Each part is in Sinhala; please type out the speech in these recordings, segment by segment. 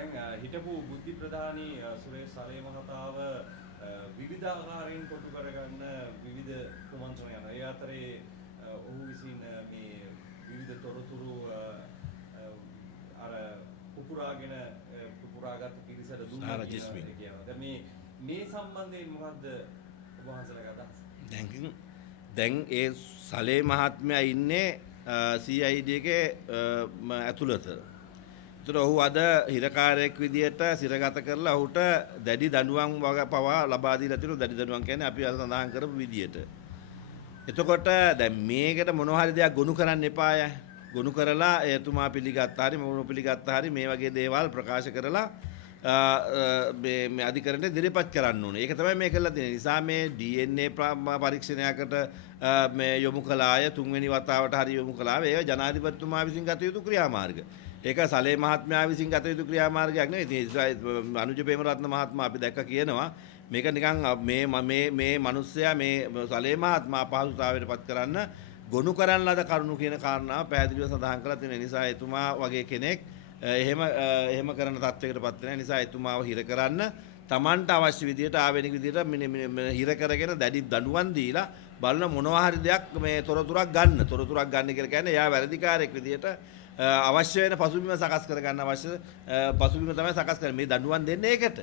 දැන් හිටපු බුද්ධි ප්‍රධානී සුරේෂ් සලේ මහතාව විවිධාකාරයෙන් කොටු කරගන්න විවිධ කුමන්ත්‍රණ යනවා. ඒ අතරේ ඔහු විසින් මේ විවිධ තොරතුරු අර පුපුරාගත් පිරිසට දුන්නා කියනවා. දැන් මේ සම්බන්ධයෙන් මොකද්ද ඔබ වහන්සේලාගේ අදහස? දැන් ඒ සලේ මහත්මයා ඉන්නේ CID එකේ ඇතුළත. ඒතර ඔහු අද හිරකාරයෙක් විදියට සිරගත කරලා ඔහුට දැඩි දඬුවම් වගේ පවා ලබා දීලා තියෙනවා. දැඩි දඬුවම් කියන්නේ අපි අද සඳහන් කරපු විදියට. එතකොට දැන් මේකට මොන හරි දෙයක් ගොනු කරන්න එපාය. ගොනු කරලා එතුමා පිළිගත්තා හරි මොන පිළිගත්තා හරි මේ වගේ දේවල් ප්‍රකාශ කරලා මේ අධිකරණයට ඉදිරිපත් කරන්න ඕනේ. ඒක තමයි මේ කළා තියෙන්නේ. නිසා මේ DNA පරීක්ෂණයකට මේ යොමු කළාය තුන්වෙනි වතාවට හරි යොමු කළා. ඒක ජනාධිපතිතුමා විසින් ගත යුතු ක්‍රියාමාර්ග. ඒක සලේ මහත්මයා විසින් ගත යුතු ක්‍රියාමාර්ගයක් නෙවෙයි. අනුජ ප්‍රේමරත්න මහත්මයා අපි දැක්ක කියනවා මේක නිකන් මේ මිනිස්සයා මේ සලේ මහත්මයා අපහසුතාවයට පත් කරන්න ගොනු කරන්න ලද කරුණු කියන කාරණාව පැහැදිලිව සඳහන් කරලා තියෙන නිසා එතුමා වගේ කෙනෙක් එහෙම කරන තත්වයකටපත් වෙන නිසා එතුමාව හිර කරන්න Tamanට අවශ්‍ය විදියට ආවෙනික විදියට හිර කරගෙන දැඩි දඬුවම් දීලා බලන මොනවා හරි දෙයක් මේ තොරතුරක් ගන්න කියලා කියන්නේ එයා වැරදිකාරයෙක් විදියට අවශ්‍ය වෙන පසුබිම සකස් කරගන්න අවශ්‍ය පසුබිම තමයි සකස් කරන්නේ මේ දඬුවම් දෙන්නේ ඒකට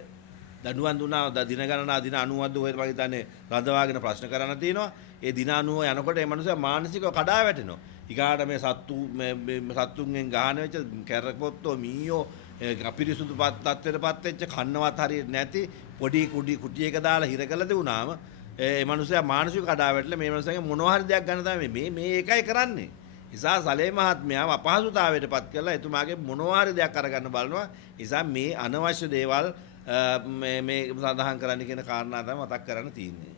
දඬුවම් දුන්නා දින ගණනා දින 90ක් ඔය වගේ තන්නේ රඳවාගෙන ප්‍රශ්න කරන්න තියෙනවා ඒ දින 90 යනකොට මේ මිනිස්සු මානසිකව කඩා වැටෙනවා ඊගාට මේ සත්තුන්ගෙන් ගහන වෙච්ච කැරපොත්තෝ මීයෝ අපිරිසුදු තත්ත්වයටපත් වෙච්ච කන්නවත් හරියට නැති පොඩි කුටි එක දාලා හිර කළ දුනාම ඒ මිනිස්සයා මානසිකව කඩා වැටලා මේ මිනිස්සගේ මොනවා හරි දෙයක් ගන්න තමයි මේ එකයි කරන්නේ නිසා සලේ මහත්මයාව අපහසුතාවයටපත් කරලා එතුමාගේ මොනවා හරි දෙයක් අරගන්න බලනවා නිසා මේ අනවශ්‍ය දේවල් මේ සඳහන් කරන්න කියන කාරණා තමයි මතක් කරන්න තියෙන්නේ